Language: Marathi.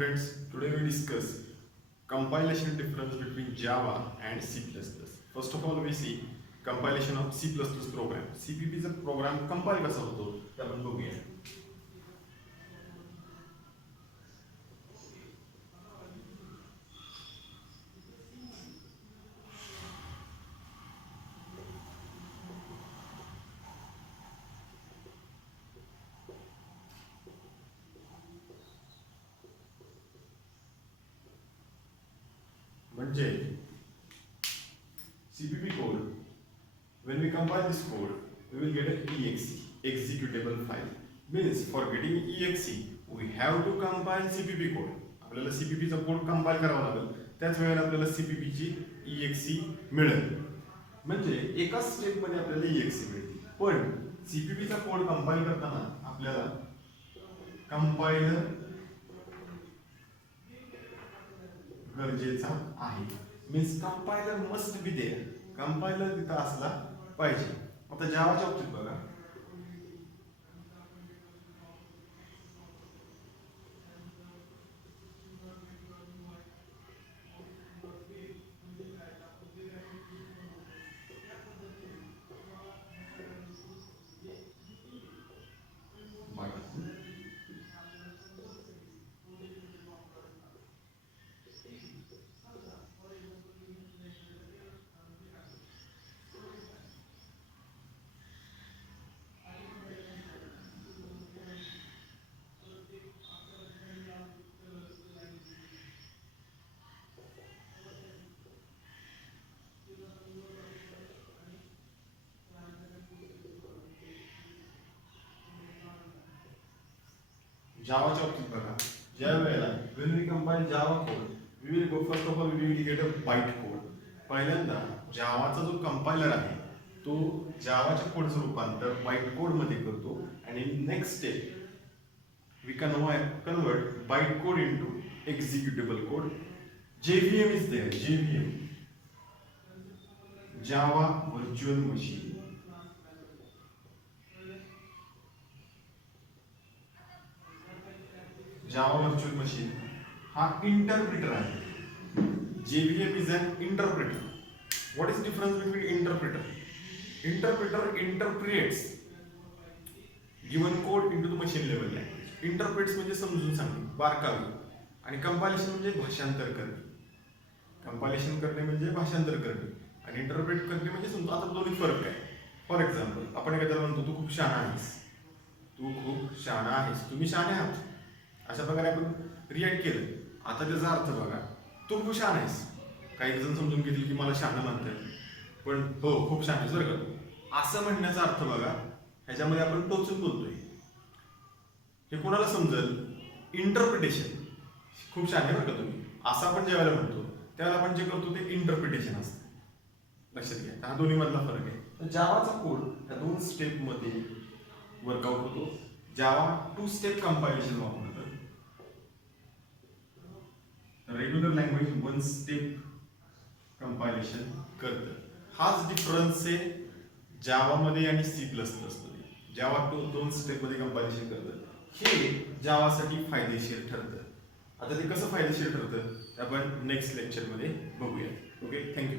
friends, today we discuss compilation difference between Java and C++. First of all, we see compilation of C++ program. CPP चा program compile कसा होतो ते आपण बघूया. म्हणजे CPP code, when we compile this code, we will get an exe, executable file. Means for getting exe, we have to compile CPP code. आपल्याला CPP चा कोड कंपाइल करावा लागेल. त्याच वेळेला आपल्याला CPP ची exe मिळेल. म्हणजे एका स्टेप मध्ये आपल्याला exe मिळते. पण CPP चा कोड कंपाइल करताना आपल्याला कंपाइलर गरजेचा आहे. Means compiler must be there. Compiler तिथं असला पाहिजे. आता जावाच्या बाबतीत बघा, जावाच्या बाबतीत बघा, ज्या वेळेला when we compile Java code, we will go first of all we will get a byte code. पहिल्यांदा जावाचा जो कंपायलर आहे तो जावाच्या कोडचं रूपांतर बाइट कोड मध्ये करतो आणि next step we can convert byte code into executable code. JVM is there. JVM, Java Virtual Machine. Java Virtual Machine हा interpreter आहे. JVM is an interpreter. What is the difference between interpreter? Interpreter interprets given code into the machine level language. Interprets म्हणजे समजून सांगणे, बारकावे. आणि कंपायलेशन म्हणजे भाषांतर करणे. कंपायलेशन करणे म्हणजे भाषांतर करणे आणि इंटरप्रेट करणे म्हणजे समजा. आता दोन्ही फरक आहे. फॉर एक्झाम्पल, आपण एखाद्याला म्हणतो तू खूप शहाणा आहेस, तू खूप शहाणा आहेस, तुम्ही शहाणे आहात, अशा प्रकारे आपण रिॲक्ट केलं. आता त्याचा अर्थ बघा, तू खूप शहाणा आहेस. काही जण समजून घेतील की मला शहाणा म्हणतात, पण हो खूप शहाणा आहेस बरं का, असं म्हणण्याचा अर्थ बघा, ह्याच्यामध्ये आपण टोचून बोलतोय. हे कोणाला समजेल? इंटरप्रिटेशन. खूप शहाणे बरं का तुम्ही, असं आपण ज्यावेळेला म्हणतो त्यावेळेला आपण जे करतो ते इंटरप्रिटेशन असतं. लक्षात घ्या, हा दोन्ही मधला फरक आहे. तर जावाचा कोड ह्या दोन स्टेप मध्ये वर्कआउट होतो. जावा 2 स्टेप कंपायलेशन वापरतो. रेग्युलर लँग्वेज 1 स्टेप कंपायलेशन करतं. हाच डिफरन्स आहे जावामध्ये आणि C++ मध्ये. जावा 2 स्टेप मध्ये कंपायलेशन करतं. हे जावासाठी फायदेशीर ठरतं. आता ते कसं फायदेशीर ठरतं ते आपण नेक्स्ट लेक्चर मध्ये बघूया. Okay, thank you.